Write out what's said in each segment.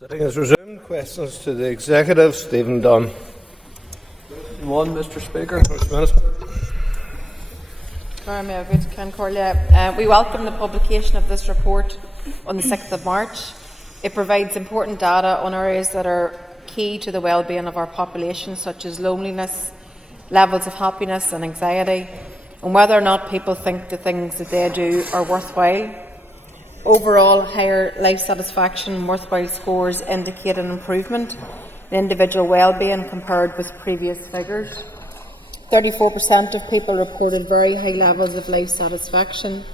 Sitting is resumed. Questions to the Executive. Stephen Dunn. One, Mr. Speaker. First Minister. We welcome the publication of this report on the 6th of March. It provides important data on areas that are key to the well-being of our population, such as loneliness, levels of happiness and anxiety, and whether or not people think the things that they do are worthwhile. Overall, higher life satisfaction and worthwhile scores indicate an improvement in individual well-being compared with previous figures. 34% of people reported very high levels of life satisfaction,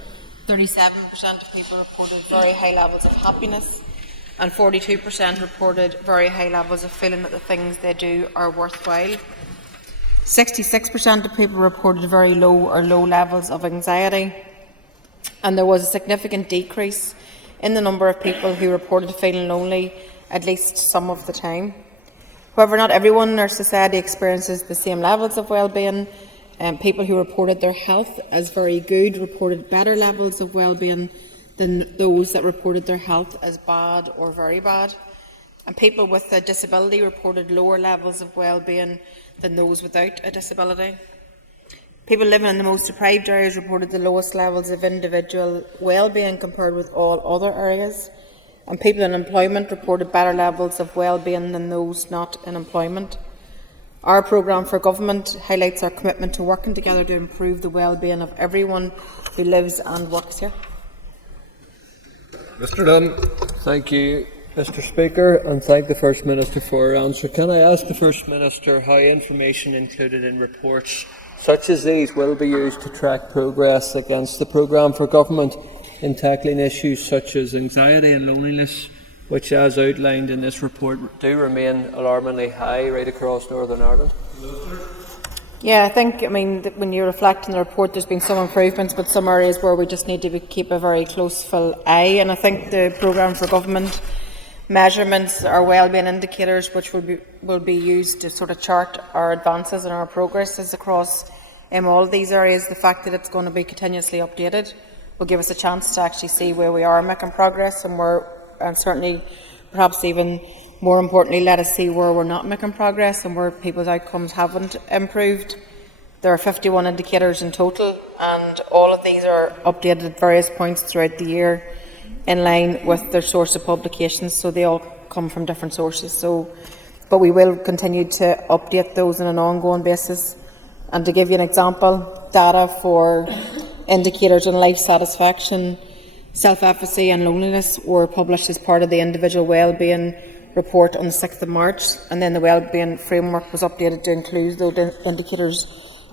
37% of people reported very high levels of happiness, and 42% reported very high levels of feeling that the things they do are worthwhile. 66% of people reported very low or low levels of anxiety, and there was a significant decrease in the number of people who reported feeling lonely at least some of the time. However, not everyone in our society experiences the same levels of well-being. People who reported their health as very good reported better levels of well-being than those that reported their health as bad or very bad. And people with a disability reported lower levels of well-being than those without a disability. People living in the most deprived areas reported the lowest levels of individual well-being compared with all other areas. And people in employment reported better levels of well-being than those not in employment. Our programme for government highlights our commitment to working together to improve the well-being of everyone who lives and works here. Mr. Dunn. Thank you, Mr. Speaker, and thank the First Minister for her answer. Can I ask the First Minister how information included in reports such as these will be used to track progress against the programme for government in tackling issues such as anxiety and loneliness, which, as outlined in this report, do remain alarmingly high right across Northern Ireland? Yeah, I think, when you reflect on the report, there's been some improvements, but some areas where we just need to keep a very close, full eye. And I think the programme for government measurements are wellbeing indicators, which will be used to sort of chart our advances and our progresses across all these areas. The fact that it's going to be continuously updated will give us a chance to actually see where we are making progress, and certainly, perhaps even more importantly, let us see where we're not making progress and where people's outcomes haven't improved. There are 51 indicators in total, and all of these are updated at various points throughout the year in line with their source of publications, so they all come from different sources. But we will continue to update those on an ongoing basis. And to give you an example, data for indicators on life satisfaction, self-efficacy and loneliness were published as part of the individual wellbeing report on the 6th of March, and then the wellbeing framework was updated to include those indicators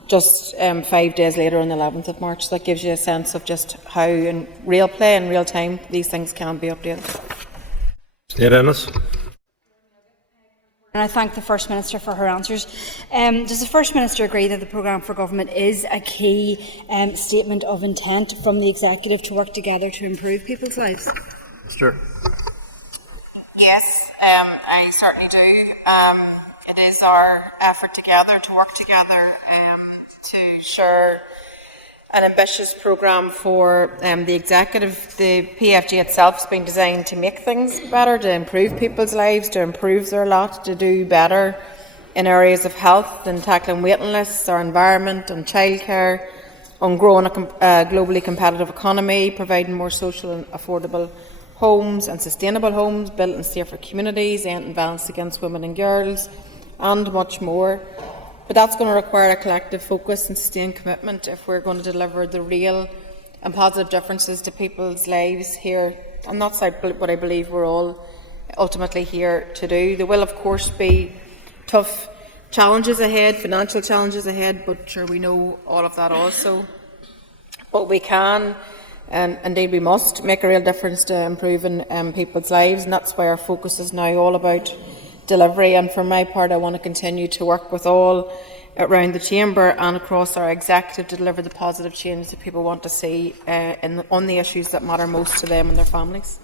just 5 days later on the 11th of March. So that gives you a sense of just how in real play, in real time, these things can be updated. State Ennis. And I thank the First Minister for her answers. Does the First Minister agree that the programme for government is a key statement of intent from the Executive to work together to improve people's lives? Mr. Yes, I certainly do. It is our effort together to work together to share an ambitious programme for the Executive. The PFG itself has been designed to make things better, to improve people's lives, to improve their lot, to do better in areas of health and tackling waiting lists, our environment and childcare, on growing a globally competitive economy, providing more social and affordable homes and sustainable homes built in safer communities, ending violence against women and girls, and much more. But that's going to require a collective focus and sustained commitment if we're going to deliver the real and positive differences to people's lives here. And that's what I believe we're all ultimately here to do. There will, of course, be tough challenges ahead, financial challenges ahead, but sure, we know all of that also. But we can, and indeed we must, make a real difference to improving people's lives, and that's why our focus is now all about delivery. And for my part, I want to continue to work with all around the Chamber and across our Executive to deliver the positive change that people want to see on the issues that matter most to them and their families.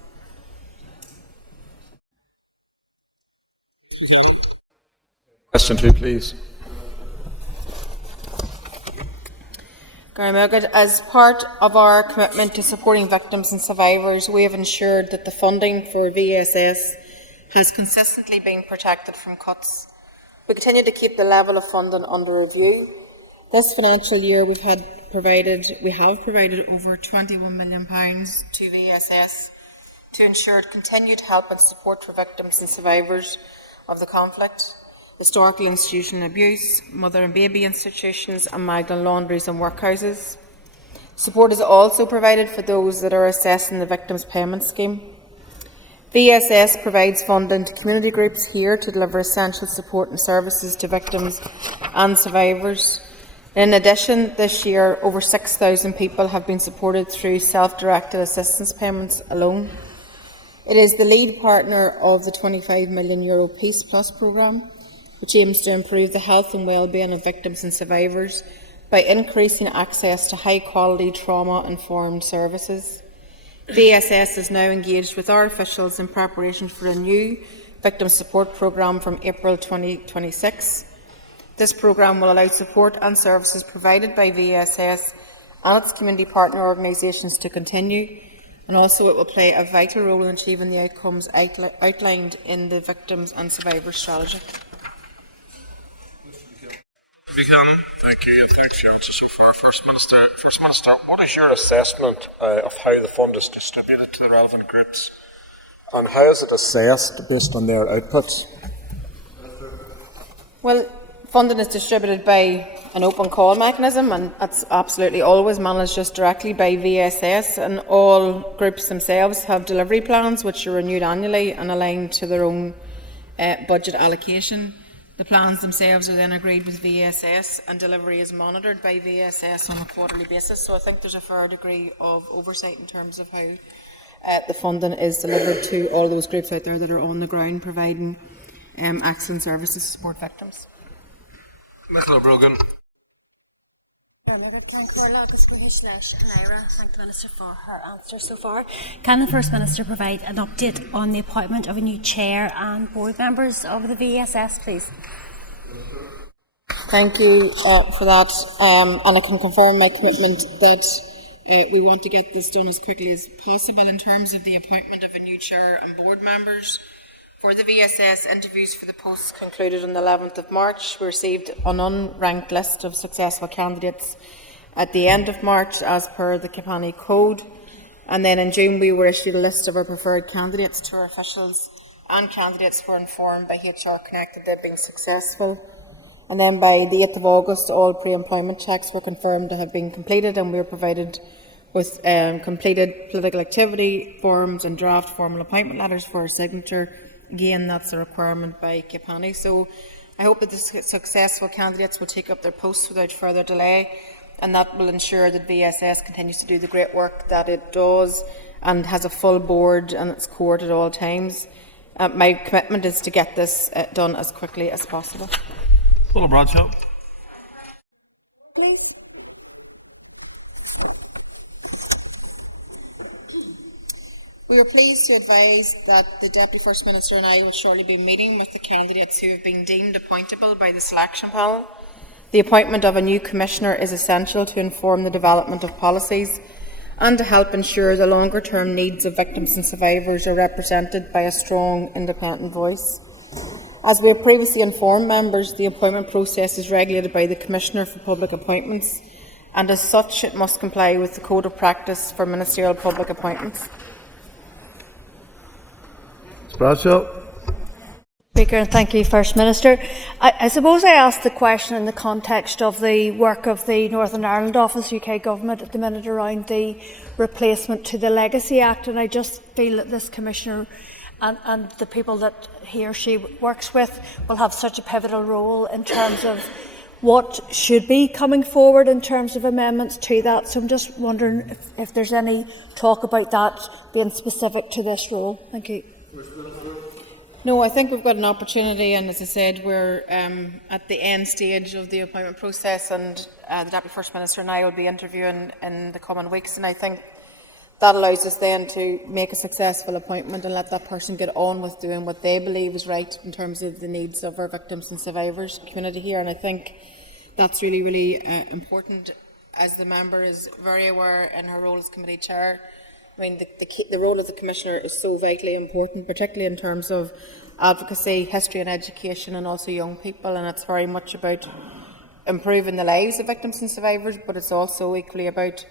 Question 2, please. As part of our commitment to supporting victims and survivors, we have ensured that the funding for VSS has consistently been protected from cuts. We continue to keep the level of funding under review. This financial year we have provided over £21 million to VSS to ensure continued help and support for victims and survivors of the conflict, historically institutional abuse, mother and baby institutions and migrant laundries and workhouses. Support is also provided for those that are assessing the Victims Payment Scheme. VSS provides funding to community groups here to deliver essential support and services to victims and survivors. In addition, this year over 6,000 people have been supported through self-directed assistance payments alone. It is the lead partner of the €25 million Peace Plus programme, which aims to improve the health and well-being of victims and survivors by increasing access to high-quality trauma-informed services. VSS is now engaged with our officials in preparation for a new victim support programme from April 2026. This programme will allow support and services provided by VSS and its community partner organisations to continue, and also it will play a vital role in achieving the outcomes outlined in the Victims and Survivors Strategy. Thank you. Thanks for your answers so far. First Minister, what is your assessment of how the fund is distributed to the relevant groups, and how is it assessed based on their outputs? Well, funding is distributed by an open call mechanism, and that's absolutely always managed just directly by VSS, and all groups themselves have delivery plans which are renewed annually and aligned to their own budget allocation. The plans themselves are then agreed with VSS, and delivery is monitored by VSS on a quarterly basis. So I think there's a fair degree of oversight in terms of how the funding is delivered to all those groups out there that are on the ground providing excellent services to support victims. Michael Brogan. Thank the Minister for her answer so far. Can the First Minister provide an update on the appointment of a new chair and board members of the VSS, please? Thank you for that, and I can confirm my commitment that we want to get this done as quickly as possible. In terms of the appointment of a new chair and board members for the VSS, interviews for the posts concluded on the 11th of March. We received an unranked list of successful candidates at the end of March as per the Capani Code, and then in June we were issued a list of our preferred candidates to our officials, and candidates were informed by HR Connect that they'd been successful. And then by the 8th of August all pre-employment checks were confirmed to have been completed, and we were provided with completed political activity forms and draft formal appointment letters for our signature. Again, that's a requirement by Capani. So I hope that the successful candidates will take up their posts without further delay, and that will ensure that VSS continues to do the great work that it does and has a full board and its court at all times. My commitment is to get this done as quickly as possible. Paula Bradshaw. Please. We are pleased to advise that the Deputy First Minister and I will shortly be meeting with the candidates who have been deemed appointable by the selection panel. The appointment of a new Commissioner is essential to inform the development of policies and to help ensure the longer-term needs of victims and survivors are represented by a strong, independent voice. As we have previously informed members, the appointment process is regulated by the Commissioner for Public Appointments, and as such it must comply with the Code of Practice for Ministerial Public Appointments. Bradshaw. Speaker, and thank you, First Minister. I suppose I asked the question in the context of the work of the Northern Ireland Office, UK Government, at the minute around the replacement to the Legacy Act, and I just feel that this Commissioner and the people that he or she works with will have such a pivotal role in terms of what should be coming forward in terms of amendments to that. So I'm just wondering if there's any talk about that being specific to this role. Thank you. No, I think we've got an opportunity, and as I said, we're at the end stage of the appointment process, and the Deputy First Minister and I will be interviewing in the coming weeks, and I think that allows us then to make a successful appointment and let that person get on with doing what they believe is right in terms of the needs of our victims and survivors community here. And I think that's really, really important, as the member is very aware in her role as committee chair. I mean, the role of the Commissioner is so vitally important, particularly in terms of advocacy, history and education, and also young people, and it's very much about improving the lives of victims and survivors, but it's also equally about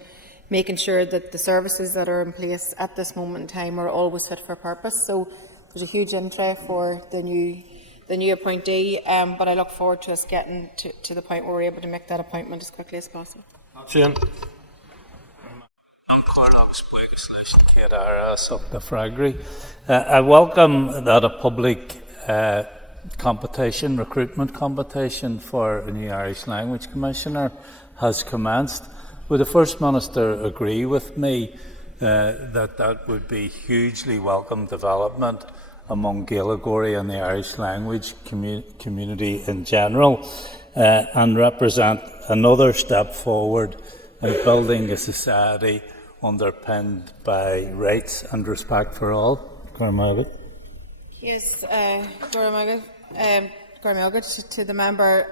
making sure that the services that are in place at this moment in time are always fit for purpose. So there's a huge interest for the new appointee, but I look forward to us getting to the point where we're able to make that appointment as quickly as possible. Shane. I welcome that a public recruitment competition for a new Irish Language Commissioner has commenced. Would the First Minister agree with me that would be hugely welcome development among Gaeilgeoirí and the Irish language community in general, and represent another step forward in building a society underpinned by rights and respect for all? Yes, to the member.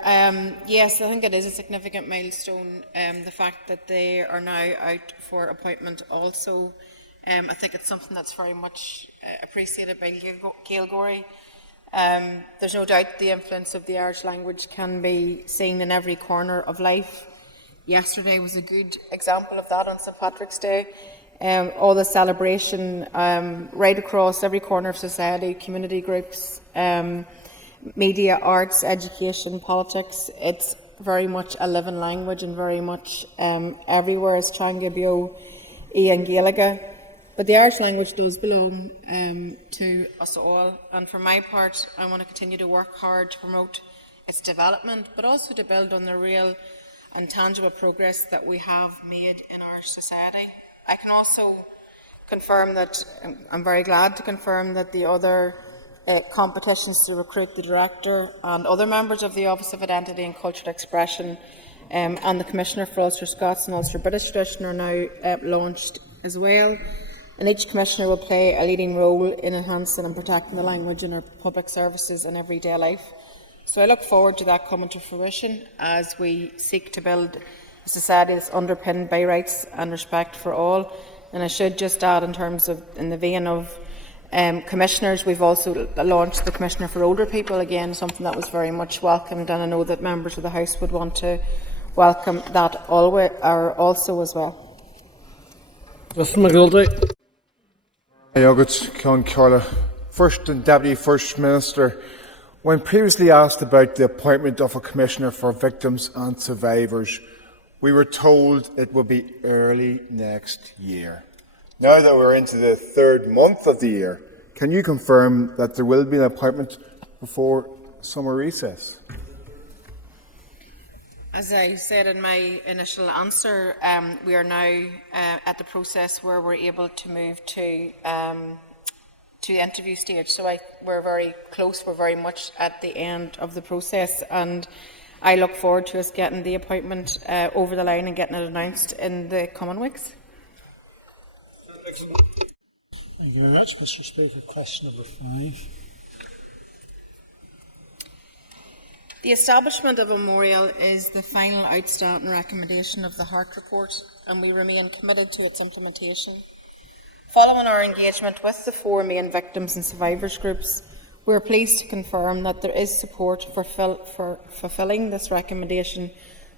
Yes, I think it is a significant milestone, the fact that they are now out for appointment also. I think it's something that's very much appreciated by Gaeilgeoirí. There's no doubt the influence of the Irish language can be seen in every corner of life. Yesterday was a good example of that on St Patrick's Day. All the celebration right across every corner of society, community groups, media, arts, education, politics. It's very much a living language and very much everywhere is Teanga Bio, and Gaeilge. But the Irish language does belong to us all, and for my part I want to continue to work hard to promote its development, but also to build on the real and tangible progress that we have made in our society. I can also confirm that, I'm very glad to confirm that the other competitions to recruit the Director and other members of the Office of Identity and Cultural Expression and the Commissioner for Ulster Scots and Ulster British Tradition are now launched as well. And each Commissioner will play a leading role in enhancing and protecting the language in our public services and everyday life. So I look forward to that coming to fruition as we seek to build a society that's underpinned by rights and respect for all. And I should just add, in terms of, in the vein of commissioners, we've also launched the Commissioner for Older People, again something that was very much welcomed, and I know that members of the House would want to welcome that also as well. Mr McGildy. First and Deputy First Minister, when previously asked about the appointment of a Commissioner for Victims and Survivors, we were told it would be early next year. Now that we're into the third month of the year, can you confirm that there will be an appointment before summer recess? As I said in my initial answer, we are now at the process where we're able to move to interview stage. So we're very close, we're very much at the end of the process, and I look forward to us getting the appointment over the line and getting it announced in the coming weeks. Thank you very much, Mr. Speaker. Question number 5. The establishment of a memorial is the final outstanding recommendation of the Hart Report, and we remain committed to its implementation. Following our engagement with the 4 main victims and survivors groups, we are pleased to confirm that there is support for fulfilling this recommendation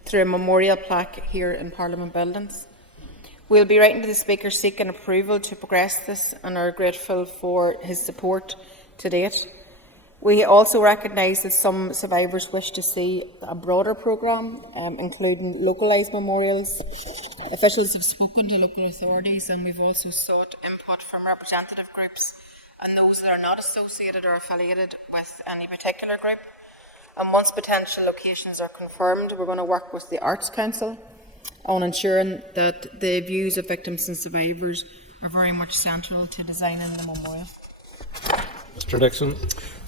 through a memorial plaque here in Parliament Buildings. We will be writing to the Speaker seeking approval to progress this and are grateful for his support to date. We also recognise that some survivors wish to see a broader programme, including localised memorials. Officials have spoken to local authorities, and we've also sought input from representative groups and those that are not associated or affiliated with any particular group. And once potential locations are confirmed, we're going to work with the Arts Council on ensuring that the views of victims and survivors are very much central to designing the memorial. Mr Dixon.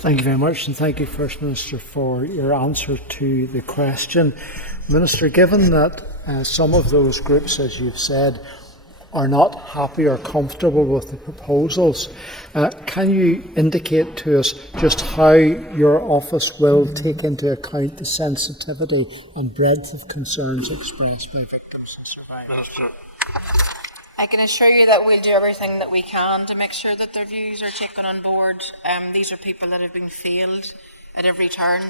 Thank you very much, and thank you, First Minister, for your answer to the question. Minister, given that some of those groups, as you've said, are not happy or comfortable with the proposals, can you indicate to us just how your office will take into account the sensitivity and breadth of concerns expressed by victims and survivors? Minister. I can assure you that we'll do everything that we can to make sure that their views are taken on board. These are people that have been failed at every turn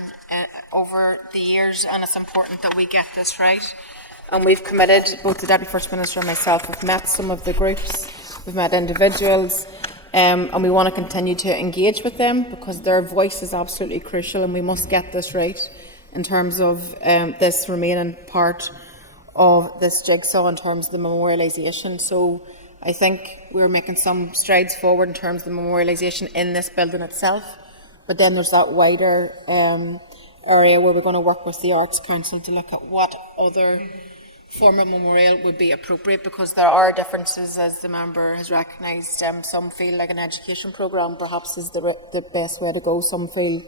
over the years, and it's important that we get this right. And we've committed, both the Deputy First Minister and myself have met some of the groups, we've met individuals, and we want to continue to engage with them because their voice is absolutely crucial, and we must get this right in terms of this remaining part of this jigsaw in terms of the memorialisation. So I think we're making some strides forward in terms of the memorialisation in this building itself, but then there's that wider area where we're going to work with the Arts Council to look at what other form of memorial would be appropriate, because there are differences, as the member has recognised. Some feel like an education programme perhaps is the best way to go. Some feel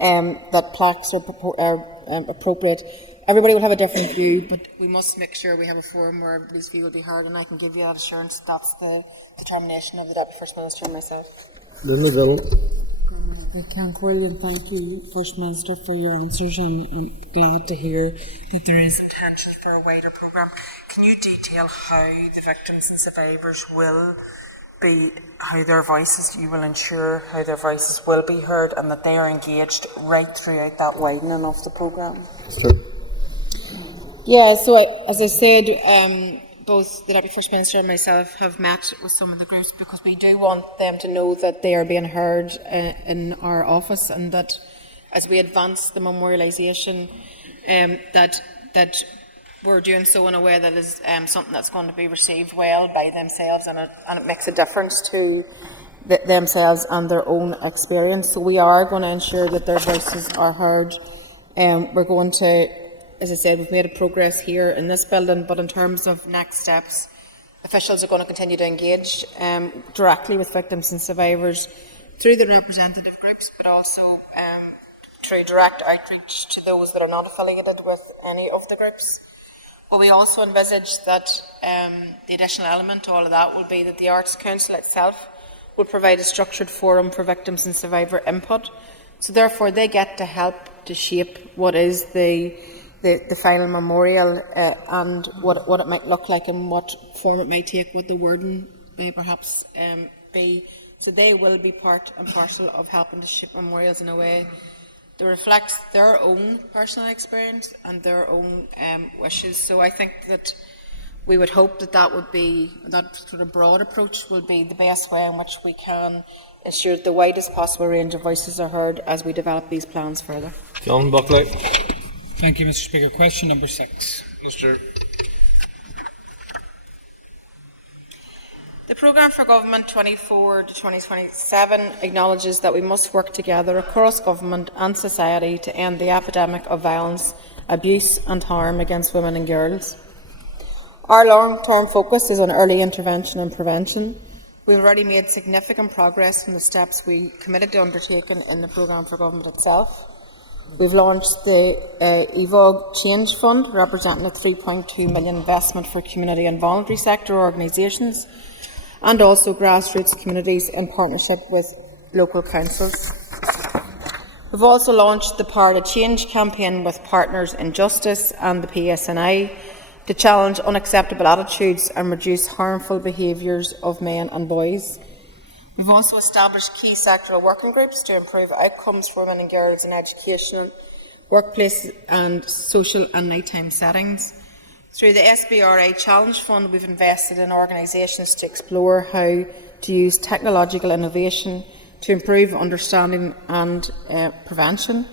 that plaques are appropriate. Everybody will have a different view, but we must make sure we have a forum where everybody's view will be heard, and I can give you that assurance that's the determination of the Deputy First Minister and myself. I thank William, thank you, First Minister, for your answers, and I'm glad to hear that there is potential for a wider programme. Can you detail how the victims and survivors will be, how their voices, you will ensure how their voices will be heard and that they are engaged right throughout that widening of the programme? Yeah, so as I said, both the Deputy First Minister and myself have met with some of the groups because we do want them to know that they are being heard in our office, and that as we advance the memorialisation, that we're doing so in a way that is something that's going to be received well by themselves, and it makes a difference to themselves and their own experience. So we are going to ensure that their voices are heard. We're going to, as I said, we've made a progress here in this building, but in terms of next steps, officials are going to continue to engage directly with victims and survivors through the representative groups, but also through direct outreach to those that are not affiliated with any of the groups. But we also envisage that the additional element to all of that will be that the Arts Council itself will provide a structured forum for victims and survivor input. So therefore they get to help to shape what is the final memorial and what it might look like and what form it might take, what the wording may perhaps be. So they will be part and parcel of helping to shape memorials in a way that reflects their own personal experience and their own wishes. So I think that we would hope that that sort of broad approach will be the best way in which we can ensure that the widest possible range of voices are heard as we develop these plans further. John Buckley. Thank you, Mr. Speaker. Question number 6. The Programme for Government 24 to 2027 acknowledges that we must work together across government and society to end the epidemic of violence, abuse and harm against women and girls. Our long-term focus is on early intervention and prevention. We've already made significant progress in the steps we committed to undertaking in the Programme for Government itself. We've launched the EVOG Change Fund, representing a £3.2 million investment for community and voluntary sector organisations, and also grassroots communities in partnership with local councils. We've also launched the Power to Change campaign with partners in justice and the PSNI to challenge unacceptable attitudes and reduce harmful behaviours of men and boys. We've also established key sectoral working groups to improve outcomes for women and girls in education, workplace and social and nighttime settings. Through the SBRA Challenge Fund, we've invested in organisations to explore how to use technological innovation to improve understanding and prevention,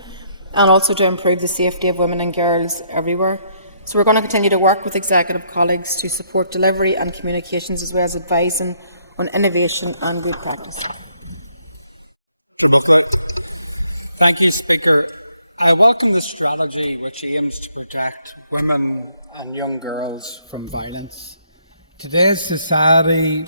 and also to improve the safety of women and girls everywhere. So we're going to continue to work with executive colleagues to support delivery and communications, as well as advising on innovation and good practice. Thank you, Speaker. I welcome the strategy which aims to protect women and young girls from violence. Today's society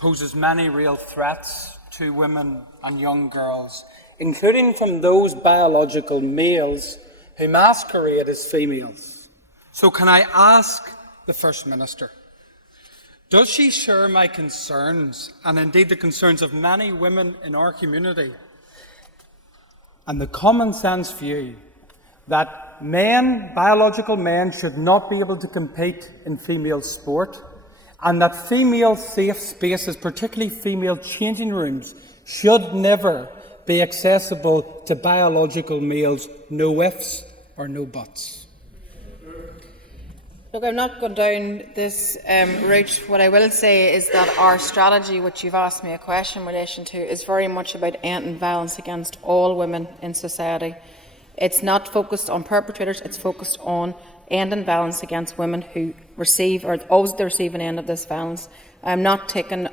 poses many real threats to women and young girls, including from those biological males who masquerade as females. So can I ask the First Minister, does she share my concerns, and indeed the concerns of many women in our community, and the common sense view that biological men, should not be able to compete in female sport, and that female safe spaces, particularly female changing rooms, should never be accessible to biological males, no ifs or no buts. Look, I'm not going down this route. What I will say is that our strategy, which you've asked me a question in relation to, is very much about ending violence against all women in society. It's not focused on perpetrators, it's focused on ending violence against women who receive or always receive an end of this violence. I'm not taking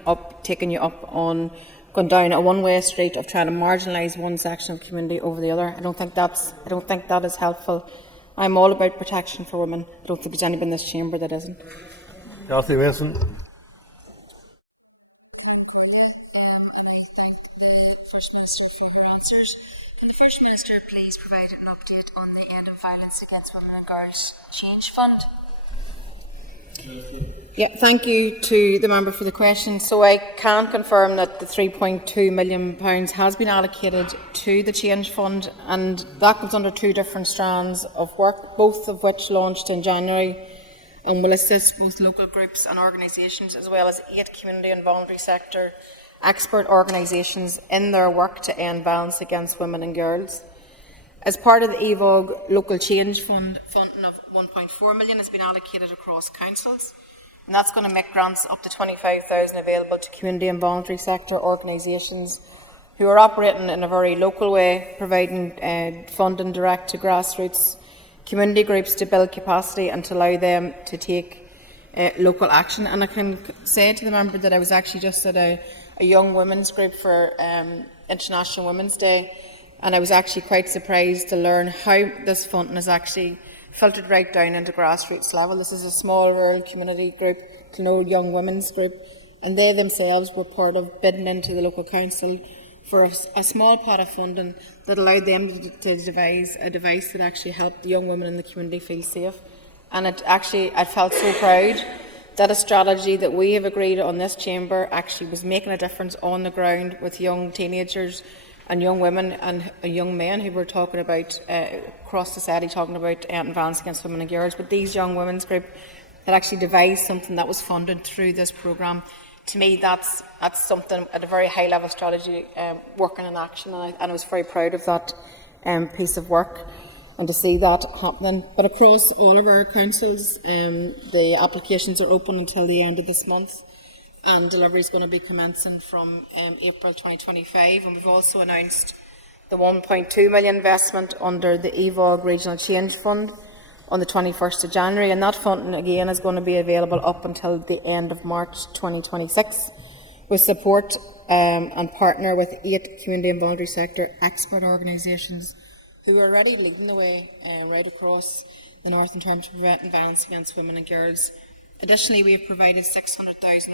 you up on going down a one-way street of trying to marginalise one section of the community over the other. I don't think that is helpful. I'm all about protection for women. I don't think there's anybody in this chamber that isn't. Kathy Mason. First Minister for your answers. Can the First Minister please provide an update on the End of Violence Against Women and Girls Change Fund? Yeah, thank you to the member for the question. So I can confirm that the £3.2 million has been allocated to the Change Fund, and that comes under two different strands of work, both of which launched in January and will assist both local groups and organisations, as well as 8 community and voluntary sector expert organisations in their work to end violence against women and girls. As part of the EVOG Local Change Fund, funding of £1.4 million has been allocated across councils, and that's going to make grants up to £25,000 available to community and voluntary sector organisations who are operating in a very local way, providing funding direct to grassroots community groups to build capacity and to allow them to take local action. And I can say to the member that I was actually just at a young women's group for International Women's Day, and I was actually quite surprised to learn how this funding is actually filtered right down into grassroots level. This is a small rural community group, young women's group, and they themselves were part of bidding into the local council for a small pot of funding that allowed them to devise a device that actually helped the young women in the community feel safe. And I felt so proud that a strategy that we have agreed on this chamber actually was making a difference on the ground with young teenagers and young women and young men who were talking about, across society, talking about violence against women and girls. But these young women's group that actually devised something that was funded through this programme, to me that's something at a very high level strategy working in action, and I was very proud of that piece of work and to see that happening. But across all of our councils, the applications are open until the end of this month, and delivery is going to be commencing from April 2025. And we've also announced the £1.2 million investment under the EVOG Regional Change Fund on the 21st of January, and that funding again is going to be available up until the end of March 2026, with support and partner with 8 community and voluntary sector expert organisations who are already leading the way right across the north in terms of preventing violence against women and girls. Additionally, we have provided £600,000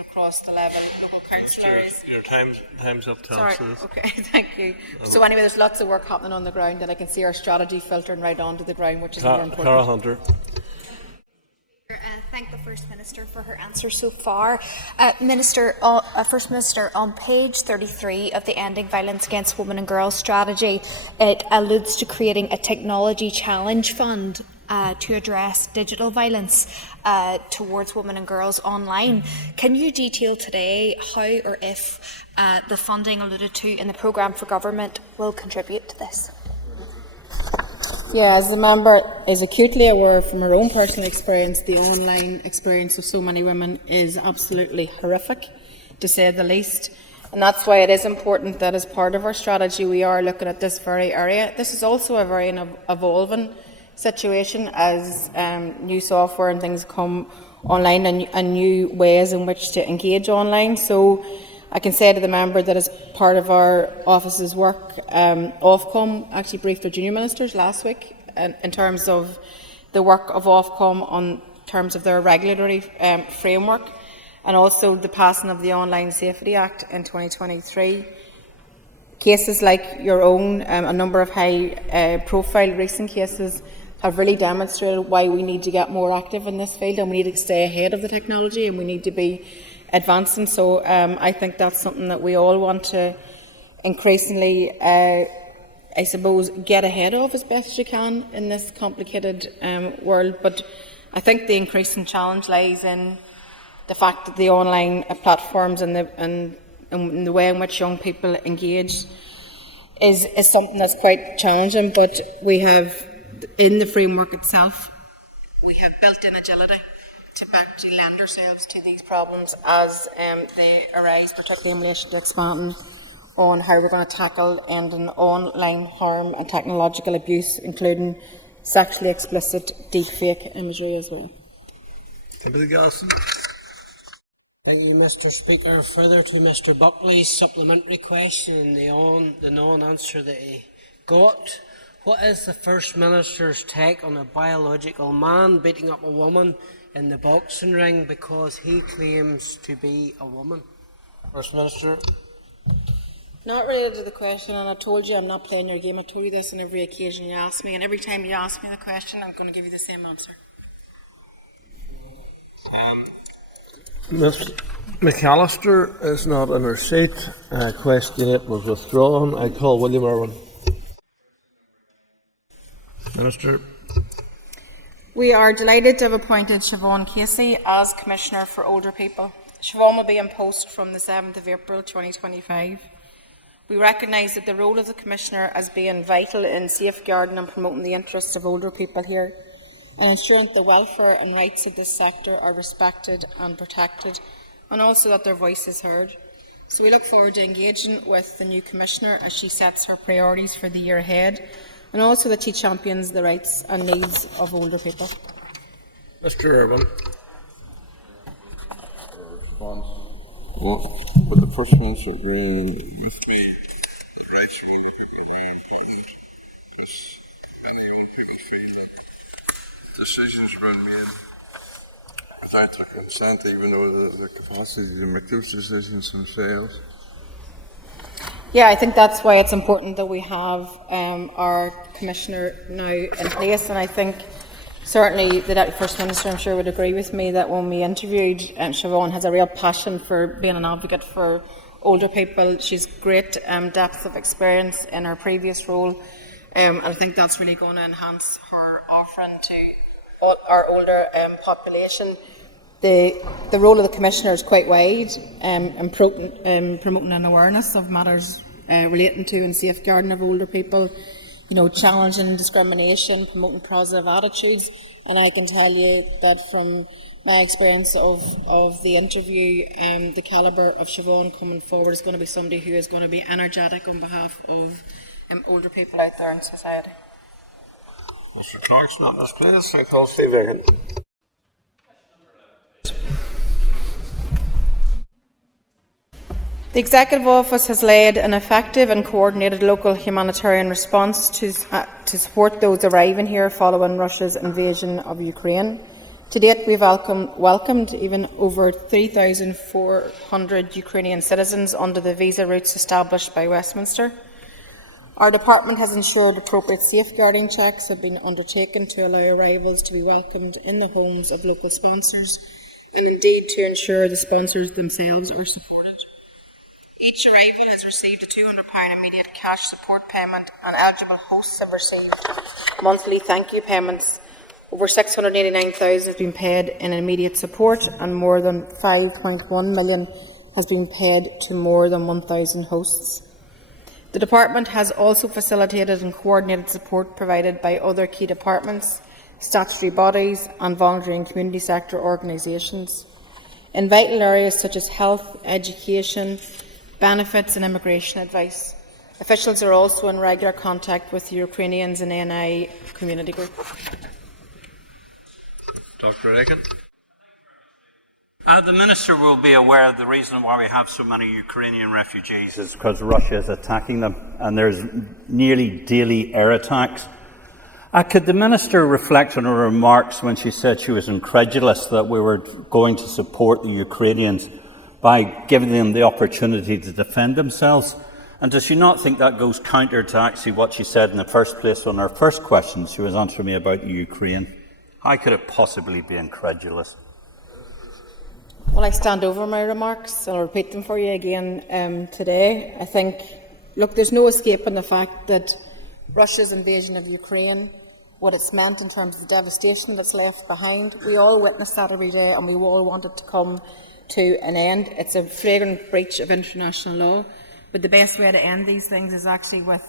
across the 11 local council areas. Your time's up, Sorry, okay, thank you. So anyway, there's lots of work happening on the ground, and I can see our strategy filtering right onto the ground, which is more important. Cara Hunter. Thank the First Minister for her answer so far. First Minister, on page 33 of the Ending Violence Against Women and Girls strategy, it alludes to creating a technology challenge fund to address digital violence towards women and girls online. Can you detail today how or if the funding alluded to in the programme for government will contribute to this? Yeah, as the member is acutely aware from her own personal experience, the online experience of so many women is absolutely horrific, to say the least. And that's why it is important that as part of our strategy we are looking at this very area. This is also a very evolving situation as new software and things come online and new ways in which to engage online. So I can say to the member that as part of our office's work, Ofcom actually briefed our junior ministers last week in terms of the work of Ofcom on terms of their regulatory framework, and also the passing of the Online Safety Act in 2023. Cases like your own, a number of high-profile recent cases have really demonstrated why we need to get more active in this field, and we need to stay ahead of the technology, and we need to be advancing. So I think that's something that we all want to increasingly, I suppose, get ahead of as best as you can in this complicated world. But I think the increasing challenge lies in the fact that the online platforms and the way in which young people engage is something that's quite challenging, but we have, in the framework itself, we have built-in agility to actually lend ourselves to these problems as they arise, particularly in relation to expanding on how we're going to tackle ending online harm and technological abuse, including sexually explicit deepfake imagery as well. Thank you, Mr. Speaker. Further to Mr. Buckley's supplementary question, the non-answer that he got, what is the First Minister's take on a biological man beating up a woman in the boxing ring because he claims to be a woman? First Minister. Not related to the question, and I told you I'm not playing your game. I told you this on every occasion you ask me, and every time you ask me the question, I'm going to give you the same answer. Mr. McAllister is not in her seat. Question 8 was withdrawn. I call William Irwin. Minister. We are delighted to have appointed Siobhan Casey as Commissioner for Older People. Siobhan will be in post from the 7th of April 2025. We recognise that the role of the Commissioner as being vital in safeguarding and promoting the interests of older people here and ensuring that the welfare and rights of this sector are respected and protected, and also that their voice is heard. So we look forward to engaging with the new Commissioner as she sets her priorities for the year ahead, and also that she champions the rights and needs of older people. Mr. Irwin. Well, would the First Minister agree with me that rights of older people are very important? Because many old people feel that decisions are being made without their consent, even though the capacity to make those decisions themselves. Yeah, I think that's why it's important that we have our Commissioner now in place, and I think certainly the Deputy First Minister, I'm sure, would agree with me that when we interviewed Siobhan has a real passion for being an advocate for older people. She's great depth of experience in her previous role, and I think that's really going to enhance her offering to our older population. The role of the Commissioner is quite wide in promoting an awareness of matters relating to and safeguarding of older people, challenging discrimination, promoting positive attitudes. And I can tell you that from my experience of the interview, the calibre of Siobhan coming forward is going to be somebody who is going to be energetic on behalf of older people out there in society. Mr. Clark's not displeased. I call Steve Egan. The Executive Office has led an effective and coordinated local humanitarian response to support those arriving here following Russia's invasion of Ukraine. To date, we have welcomed even over 3,400 Ukrainian citizens under the visa routes established by Westminster. Our department has ensured appropriate safeguarding checks have been undertaken to allow arrivals to be welcomed in the homes of local sponsors, and indeed to ensure the sponsors themselves are supported. Each arrival has received a £200 immediate cash support payment, and eligible hosts have received monthly thank you payments. Over 689,000 has been paid in immediate support, and more than 5.1 million has been paid to more than 1,000 hosts. The department has also facilitated and coordinated support provided by other key departments, statutory bodies and voluntary and community sector organisations in vital areas such as health, education, benefits and immigration advice. Officials are also in regular contact with the Ukrainians and ANI community group. Dr. Aiken. The Minister will be aware of the reason why we have so many Ukrainian refugees is because Russia is attacking them, and there's nearly daily air attacks. Could the Minister reflect on her remarks when she said she was incredulous that we were going to support the Ukrainians by giving them the opportunity to defend themselves? And does she not think that goes counter to actually what she said in the first place on her first question she was answering me about the Ukraine? How could it possibly be incredulous? Well, I stand over my remarks. I'll repeat them for you again today. I think, look, there's no escaping the fact that Russia's invasion of Ukraine what it's meant in terms of the devastation that's left behind. We all witness that every day, and we all want it to come to an end. It's a flagrant breach of international law, but the best way to end these things is actually with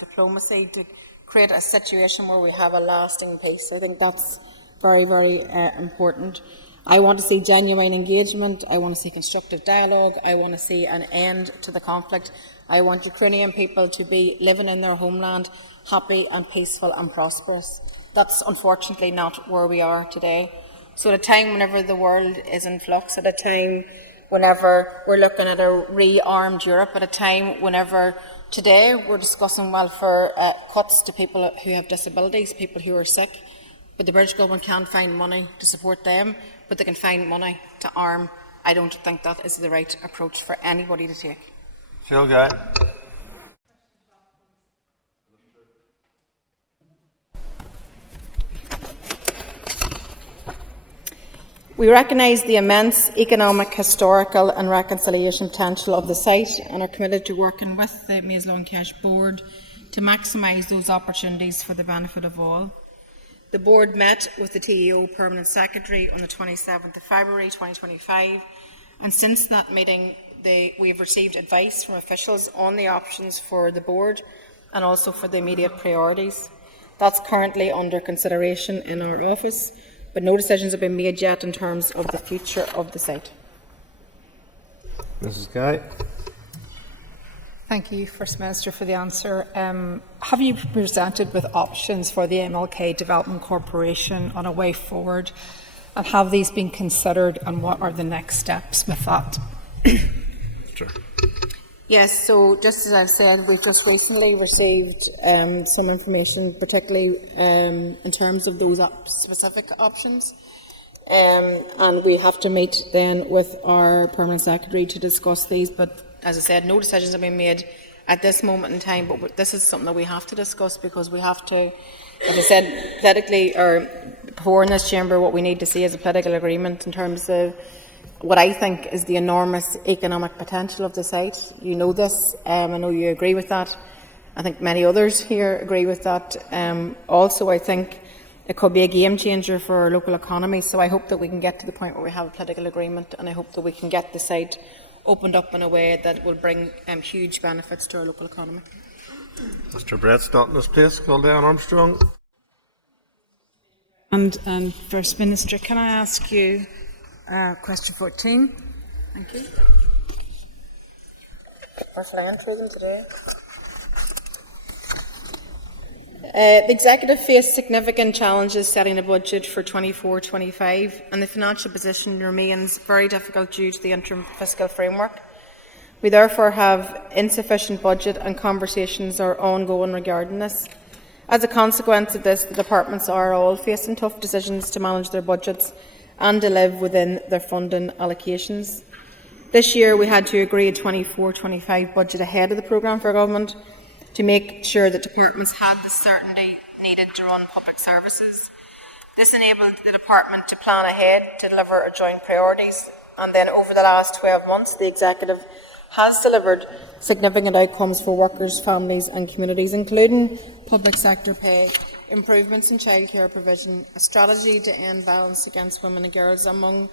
diplomacy, to create a situation where we have a lasting peace. I think that's very, very important. I want to see genuine engagement. I want to see constructive dialogue. I want to see an end to the conflict. I want Ukrainian people to be living in their homeland happy and peaceful and prosperous. That's unfortunately not where we are today. So at a time whenever the world is in flux, at a time whenever we're looking at a rearmed Europe, at a time whenever today we're discussing welfare cuts to people who have disabilities, people who are sick, but the British government can't find money to support them, but they can find money to arm. I don't think that is the right approach for anybody to take. Phil Guy. We recognise the immense economic, historical and reconciliation potential of the site and are committed to working with the Maze Lawn Cash Board to maximise those opportunities for the benefit of all. The Board met with the TEO Permanent Secretary on the 27th of February 2025, and since that meeting we have received advice from officials on the options for the Board and also for the immediate priorities. That's currently under consideration in our office, but no decisions have been made yet in terms of the future of the site. Mrs. Guy. Thank you, First Minister, for the answer. Have you presented with options for the MLK Development Corporation on a way forward, and have these been considered, and what are the next steps with that? Sure. Yes, so just as I've said, we've just recently received some information, particularly in terms of those specific options, and we have to meet then with our Permanent Secretary to discuss these, but as I said, no decisions have been made at this moment in time, but this is something that we have to discuss because we have to, as I said, politically, or before in this chamber, what we need to see is a political agreement in terms of what I think is the enormous economic potential of the site. You know this, I know you agree with that. I think many others here agree with that. Also, I think it could be a game changer for our local economy, so I hope that we can get to the point where we have a political agreement, and I hope that we can get the site opened up in a way that will bring huge benefits to our local economy. Mr. Brett's not in his place. Call down Armstrong. And First Minister, can I ask you question 14? Thank you. We're flying through them today. The Executive faced significant challenges setting a budget for 24-25, and the financial position remains very difficult due to the interim fiscal framework. We therefore have insufficient budget, and conversations are ongoing regarding this. As a consequence of this, the departments are all facing tough decisions to manage their budgets and to live within their funding allocations. This year we had to agree a 24-25 budget ahead of the programme for government to make sure that departments had the certainty needed to run public services. This enabled the department to plan ahead to deliver our joint priorities, and then over the last 12 months the Executive has delivered significant outcomes for workers, families and communities, including public sector pay, improvements in childcare provision, a strategy to end violence against women and girls, among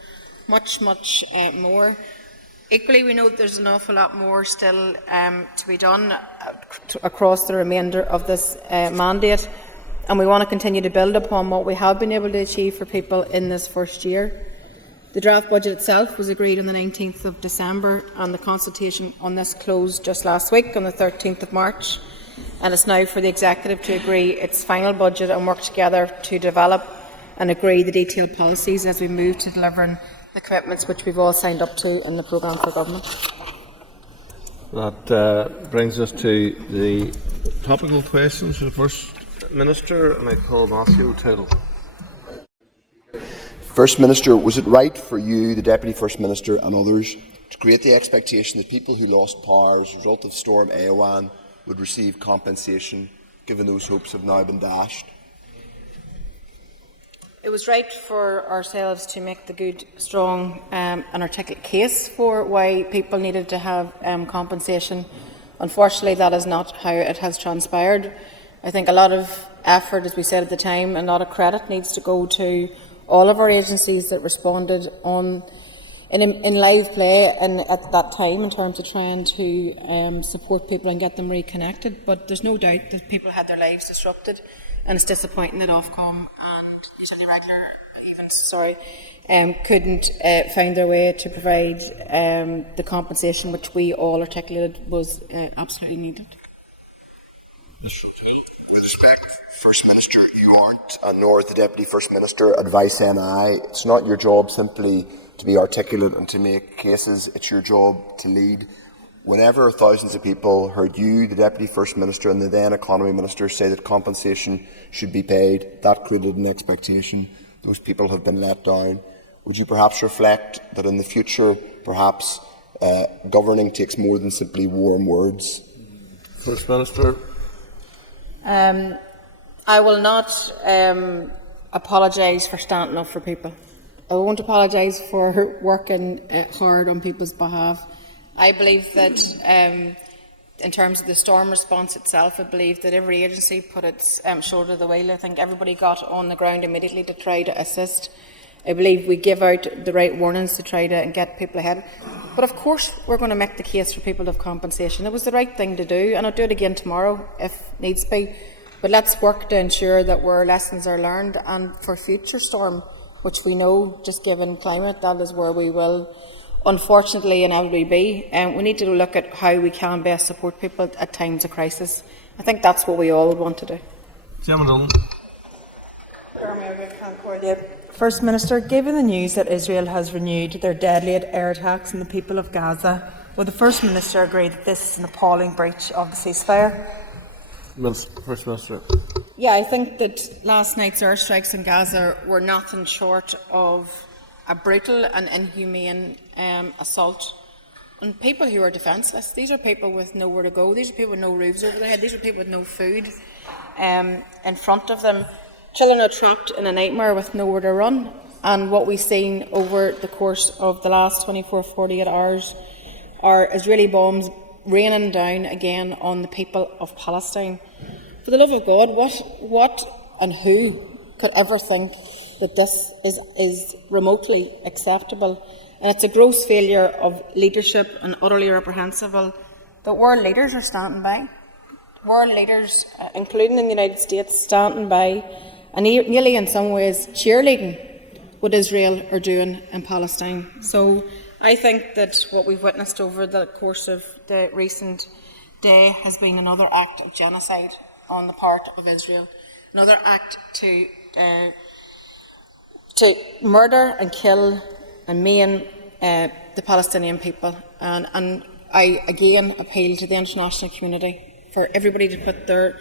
much more. Equally, we know that there's an awful lot more still to be done across the remainder of this mandate, and we want to continue to build upon what we have been able to achieve for people in this first year. The draft budget itself was agreed on the 19th of December, and the consultation on this closed just last week on the 13th of March, and it's now for the Executive to agree its final budget and work together to develop and agree the detailed policies as we move to delivering the commitments which we've all signed up to in the programme for government. That brings us to the topical questions for the First Minister, and I call Matthew O'Taylor. First Minister, was it right for you, the Deputy First Minister and others to create the expectation that people who lost power as a result of Storm Eowyn would receive compensation, given those hopes have now been dashed? It was right for ourselves to make the good, strong and articulate case for why people needed to have compensation. Unfortunately, that is not how it has transpired. I think a lot of effort, as we said at the time, and a lot of credit needs to go to all of our agencies that responded in live play and at that time in terms of trying to support people and get them reconnected. But there's no doubt that people had their lives disrupted, and it's disappointing that Ofcom and couldn't find their way to provide the compensation which we all articulated was absolutely needed. With respect, First Minister, you aren't, nor the Deputy First Minister, advice NI. It's not your job simply to be articulate and to make cases. It's your job to lead. Whenever thousands of people heard you, the Deputy First Minister and the then Economy Minister say that compensation should be paid, that created an expectation. Those people have been let down. Would you perhaps reflect that in the future, perhaps governing takes more than simply warm words? First Minister. I will not apologise for standing up for people. I won't apologise for working hard on people's behalf. I believe that in terms of the storm response itself, I believe that every agency put its shoulder to the wheel. I think everybody got on the ground immediately to try to assist. I believe we give out the right warnings to try to get people ahead. But of course, we're going to make the case for people to have compensation. It was the right thing to do, and I'll do it again tomorrow if needs be. But let's work to ensure that where lessons are learned, and for future storm, which we know, just given climate, that is where we will unfortunately inevitably be. We need to look at how we can best support people at times of crisis. I think that's what we all would want to do. First Minister, given the news that Israel has renewed their deadly air attacks on the people of Gaza, will the First Minister agree that this is an appalling breach of the ceasefire? First Minister. Yeah, I think that last night's airstrikes in Gaza were nothing short of a brutal and inhumane assault on people who are defenceless. These are people with nowhere to go. These are people with no roofs over their head. These are people with no food in front of them. Children are trapped in a nightmare with nowhere to run. And what we've seen over the course of the last 24, 48 hours are Israeli bombs raining down again on the people of Palestine. For the love of God, what and who could ever think that this is remotely acceptable? And it's a gross failure of leadership and utterly reprehensible that world leaders are standing by. World leaders, including in the United States, standing by and nearly in some ways cheerleading what Israel are doing in Palestine. So I think that what we've witnessed over the course of the recent day has been another act of genocide on the part of Israel, another act to murder and kill and maim the Palestinian people. And I again appeal to the international community for everybody to put their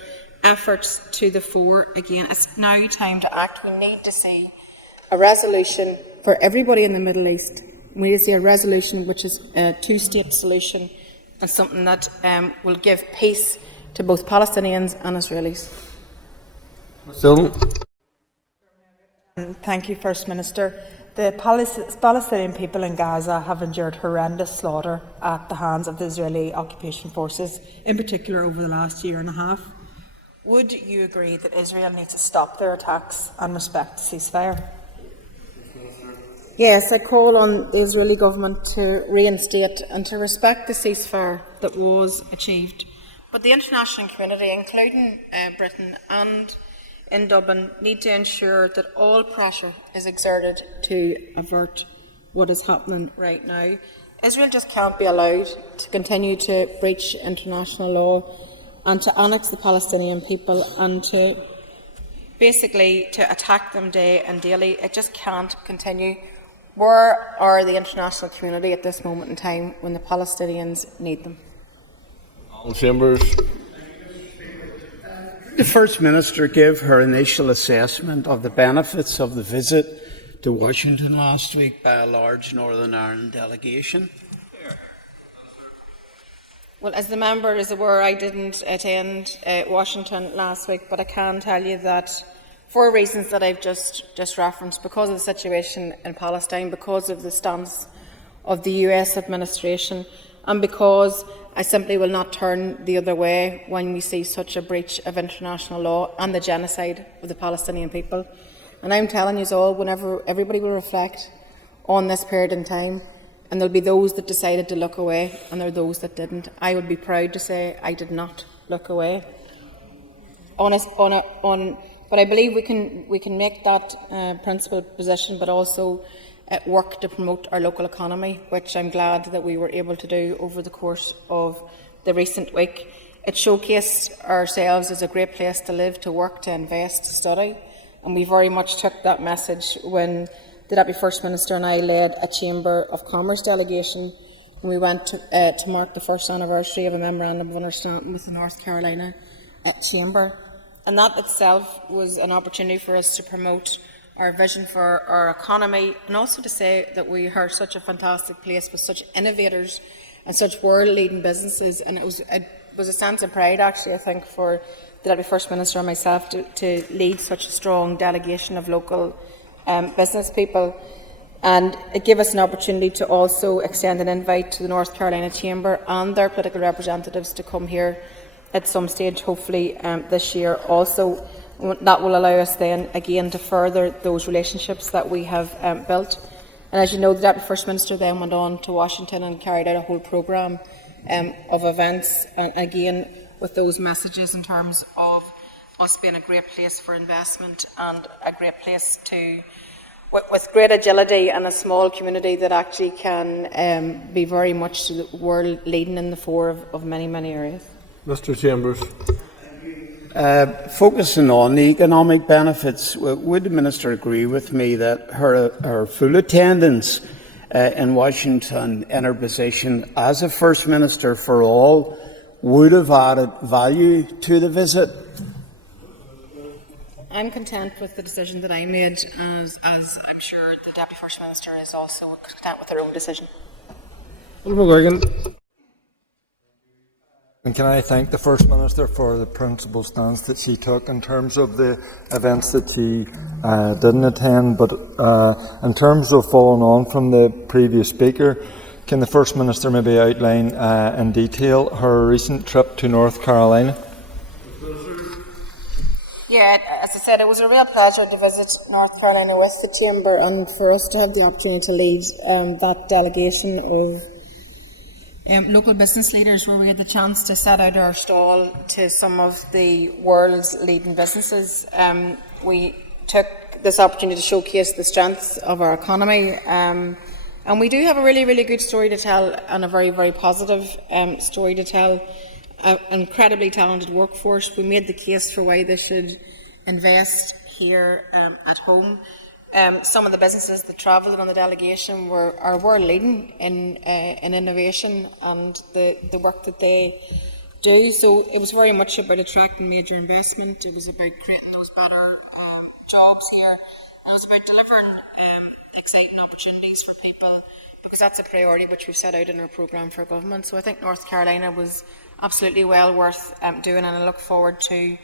efforts to the fore again. It's now time to act. We need to see a resolution for everybody in the Middle East. We need to see a resolution which is a two-state solution and something that will give peace to both Palestinians and Israelis. Thank you, First Minister. The Palestinian people in Gaza have endured horrendous slaughter at the hands of the Israeli occupation forces, in particular over the last year and a half. Would you agree that Israel needs to stop their attacks and respect the ceasefire? Yes, I call on the Israeli government to reinstate and to respect the ceasefire that was achieved. But the international community, including Britain and in Dublin, need to ensure that all pressure is exerted to avert what is happening right now. Israel just can't be allowed to continue to breach international law and to annex the Palestinian people and to basically to attack them day and daily. It just can't continue. Where are the international community at this moment in time when the Palestinians need them? Chambers. The First Minister gave her initial assessment of the benefits of the visit to Washington last week by a large Northern Ireland delegation. Well, as the member is aware, I didn't attend Washington last week, but I can tell you that for reasons that I've just referenced, because of the situation in Palestine, because of the stance of the US administration, and because I simply will not turn the other way when we see such a breach of international law and the genocide of the Palestinian people. And I'm telling you all, whenever everybody will reflect on this period in time, and there'll be those that decided to look away and there are those that didn't, I would be proud to say I did not look away. But I believe we can make that principled position, but also work to promote our local economy, which I'm glad that we were able to do over the course of the recent week. It showcased ourselves as a great place to live, to work, to invest, to study, and we very much took that message when the Deputy First Minister and I led a Chamber of Commerce delegation when we went to mark the first anniversary of a Memorandum of Understanding with the North Carolina Chamber. And that itself was an opportunity for us to promote our vision for our economy, and also to say that we are such a fantastic place with such innovators and such world-leading businesses. And it was a sense of pride, actually, I think, for the Deputy First Minister and myself to lead such a strong delegation of local business people. And it gave us an opportunity to also extend an invite to the North Carolina Chamber and their political representatives to come here at some stage, hopefully this year also. That will allow us then again to further those relationships that we have built. And as you know, the Deputy First Minister then went on to Washington and carried out a whole programme of events, and again with those messages in terms of us being a great place for investment and a great place to, with great agility and a small community that actually can be very much the world leading in the fore of many, many areas. Mr. Chambers. Focusing on the economic benefits, would the Minister agree with me that her full attendance in Washington in her position as a First Minister for all would have added value to the visit? I'm content with the decision that I made, as I'm sure the Deputy First Minister is also content with her own decision. And can I thank the First Minister for the principled stance that she took in terms of the events that she didn't attend, but in terms of following on from the previous speaker, can the First Minister maybe outline in detail her recent trip to North Carolina? Yeah, as I said, it was a real pleasure to visit North Carolina with the Chamber, and for us to have the opportunity to lead that delegation of local business leaders, where we had the chance to set out our stall to some of the world's leading businesses. We took this opportunity to showcase the strengths of our economy, and we do have a really, really good story to tell, and a very, very positive story to tell. An incredibly talented workforce. We made the case for why they should invest here at home. Some of the businesses that travelled on the delegation are world leading in innovation and the work that they do. So it was very much about attracting major investment. It was about creating those better jobs here. And it was about delivering exciting opportunities for people, because that's a priority which we've set out in our programme for government. So I think North Carolina was absolutely well worth doing, and I look forward to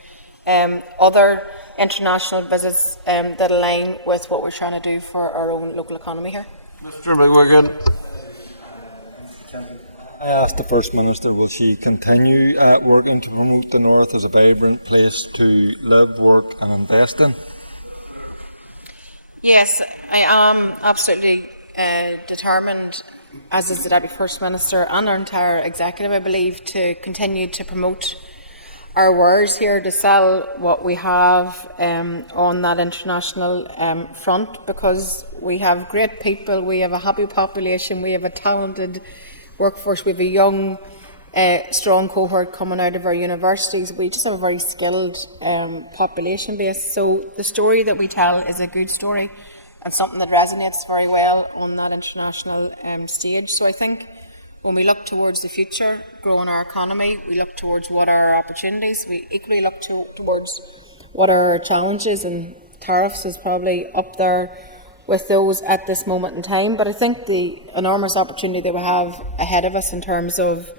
other international visits that align with what we're trying to do for our own local economy here. Mr. McGuigan. I asked the First Minister, will she continue working to promote the North as a vibrant place to live, work and invest in? Yes, I am absolutely determined, as is the Deputy First Minister and our entire executive, I believe, to continue to promote our wares here, to sell what we have on that international front, because we have great people, we have a happy population, we have a talented workforce, we have a young, strong cohort coming out of our universities. We just have a very skilled population base. So the story that we tell is a good story and something that resonates very well on that international stage. So I think when we look towards the future, growing our economy, we look towards what are our opportunities, we equally look towards what are our challenges, and tariffs is probably up there with those at this moment in time. But I think the enormous opportunity that we have ahead of us in terms of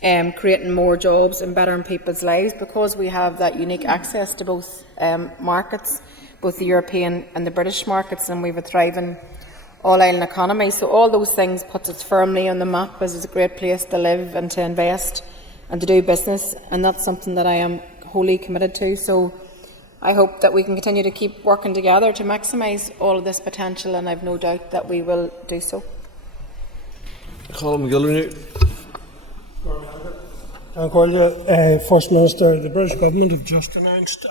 creating more jobs and bettering people's lives, because we have that unique access to both markets, both the European and the British markets, and we have a thriving all-island economy. So all those things puts us firmly on the map as it's a great place to live and to invest and to do business, and that's something that I am wholly committed to. So I hope that we can continue to keep working together to maximise all of this potential, and I've no doubt that we will do so. Colin McGilvray. First Minister, the British Government have just announced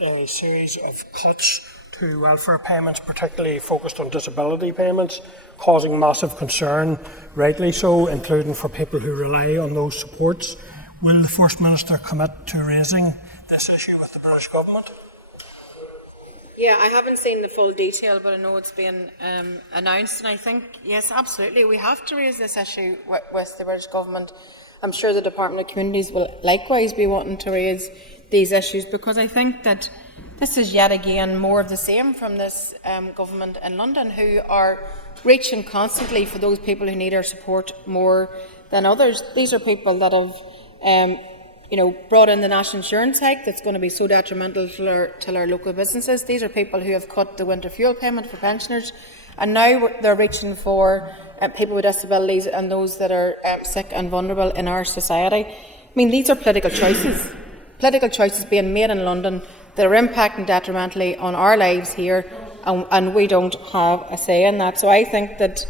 a series of cuts to welfare payments, particularly focused on disability payments, causing massive concern, rightly so, including for people who rely on those supports. Will the First Minister commit to raising this issue with the British Government? Yeah, I haven't seen the full detail, but I know it's been announced, and I think, yes, absolutely, we have to raise this issue with the British Government. I'm sure the Department of Communities will likewise be wanting to raise these issues, because I think that this is yet again more of the same from this government in London, who are reaching constantly for those people who need our support more than others. These are people that have brought in the national insurance hike that's going to be so detrimental to our local businesses. These are people who have cut the winter fuel payment for pensioners, and now they're reaching for people with disabilities and those that are sick and vulnerable in our society. I mean, these are political choices being made in London that are impacting detrimentally on our lives here, and we don't have a say in that. So I think that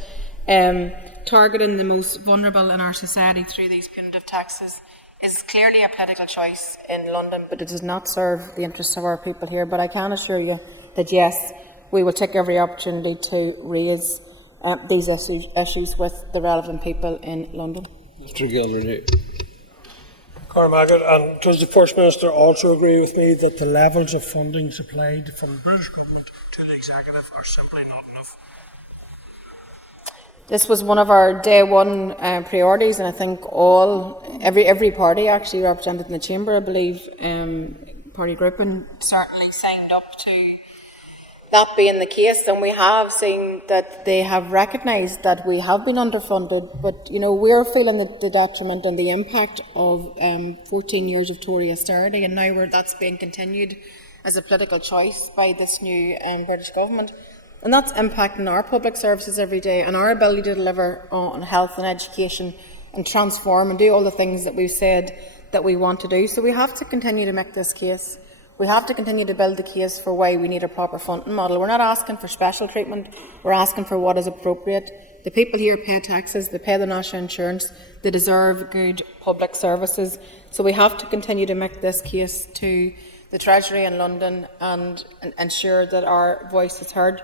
targeting the most vulnerable in our society through these punitive taxes is clearly a political choice in London, but it does not serve the interests of our people here. But I can assure you that, yes, we will take every opportunity to raise these issues with the relevant people in London. Mr. Gilder. And does the First Minister also agree with me that the levels of funding supplied from the British Government to the Executive are simply not enough? This was one of our day one priorities, and I think every party actually represented in the Chamber, I believe, party grouping certainly signed up to that being the case, and we have seen that they have recognised that we have been underfunded, but we're feeling the detriment and the impact of 14 years of Tory austerity, and now that's being continued as a political choice by this new British Government, and that's impacting our public services every day and our ability to deliver on health and education and transform and do all the things that we've said that we want to do. So we have to continue to make this case. We have to continue to build the case for why we need a proper funding model. We're not asking for special treatment, we're asking for what is appropriate. The people here pay taxes, they pay the national insurance, they deserve good public services. So we have to continue to make this case to the Treasury in London and ensure that our voice is heard.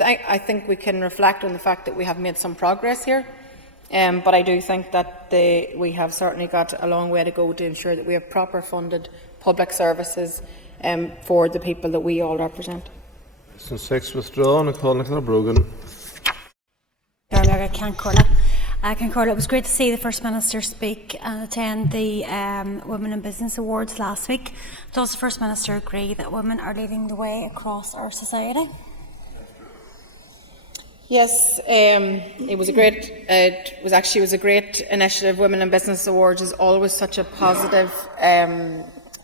I think we can reflect on the fact that we have made some progress here, but I do think that we have certainly got a long way to go to ensure that we have proper funded public services for the people that we all represent. Question 6 withdrawn. I call Nicola Brogan. It was great to see the First Minister speak and attend the Women in Business Awards last week. Does the First Minister agree that women are leading the way across our society? Yes, it was a great initiative. Women in Business Awards is always such a positive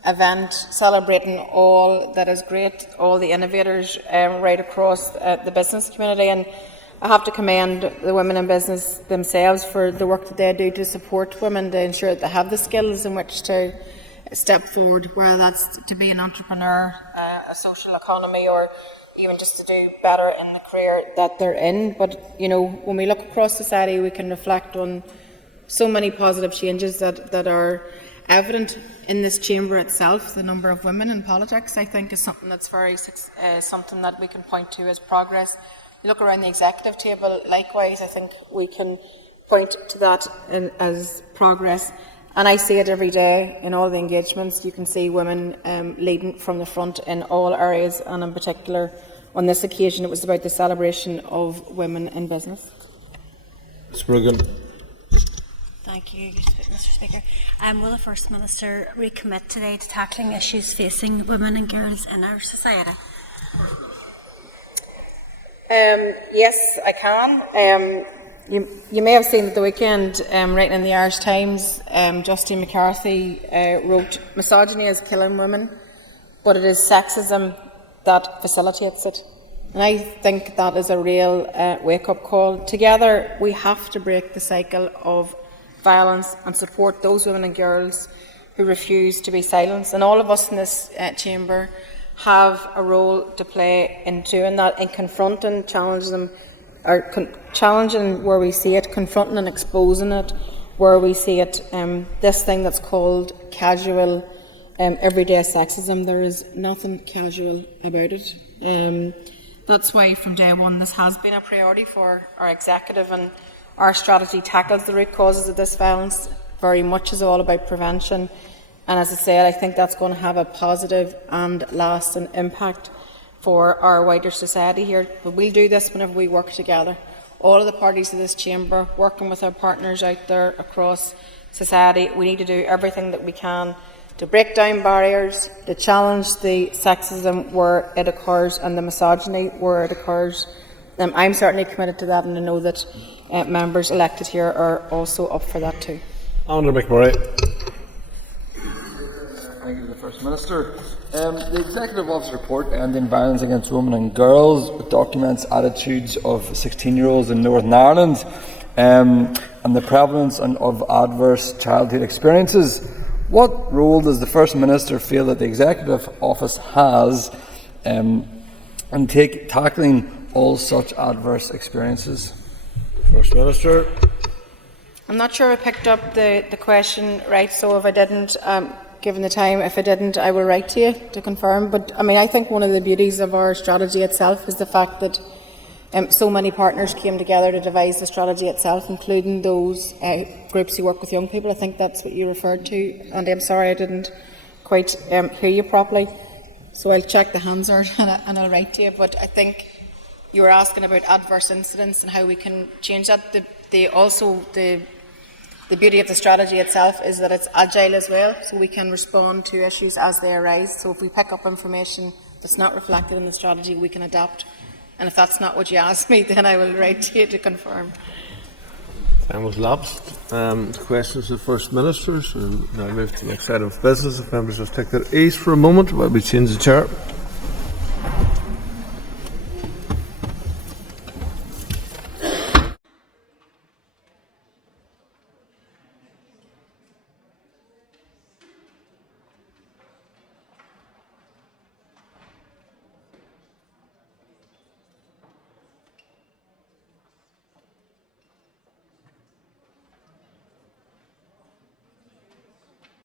event, celebrating all that is great, all the innovators right across the business community, and I have to commend the women in business themselves for the work that they do to support women, to ensure that they have the skills in which to step forward, whether that's to be an entrepreneur, a social economy, or even just to do better in the career that they're in. But when we look across society, we can reflect on so many positive changes that are evident in this chamber itself. The number of women in politics, I think, is something that's something that we can point to as progress. You look around the executive table, likewise, I think we can point to that as progress. And I see it every day in all the engagements. You can see women leading from the front in all areas, and in particular on this occasion it was about the celebration of women in business. Ms. Brogan. Thank you, Mr. Speaker. Will the First Minister recommit today to tackling issues facing women and girls in our society? Yes, I can. You may have seen at the weekend, writing in the Irish Times, Justine McCarthy wrote, "Misogyny is killing women, but it is sexism that facilitates it." And I think that is a real wake-up call. Together, we have to break the cycle of violence and support those women and girls who refuse to be silenced. And all of us in this chamber have a role to play in doing that, in confronting, challenging them, or challenging where we see it, confronting and exposing it where we see it. This thing that's called casual, everyday sexism, there is nothing casual about it. That's why from day one this has been a priority for our executive, and our strategy tackles the root causes of this violence. Very much is all about prevention, and as I said, I think that's going to have a positive and lasting impact for our wider society here. But we'll do this whenever we work together. All of the parties of this chamber, working with our partners out there across society, we need to do everything that we can to break down barriers, to challenge the sexism where it occurs and the misogyny where it occurs. I'm certainly committed to that, and I know that members elected here are also up for that too. Honourable McMurray. Thank you to the First Minister. The Executive Office report ending violence against women and girls documents attitudes of 16-year-olds in Northern Ireland and the prevalence of adverse childhood experiences. What role does the First Minister feel that the Executive Office has in tackling all such adverse experiences? First Minister. I'm not sure I picked up the question right, so if I didn't, given the time, if I didn't, I will write to you to confirm. But I think one of the beauties of our strategy itself is the fact that so many partners came together to devise the strategy itself, including those groups who work with young people. I think that's what you referred to, and I'm sorry I didn't quite hear you properly. So I'll check the Hansard and I'll write to you. But I think you were asking about adverse incidents and how we can change that. The beauty of the strategy itself is that it's agile as well, so we can respond to issues as they arise. So if we pick up information that's not reflected in the strategy, we can adapt. And if that's not what you asked me, then I will write to you to confirm. Time was lapsed. Questions to the First Ministers. Now move to the next item of business. If members just take their ease for a moment while we change the chair.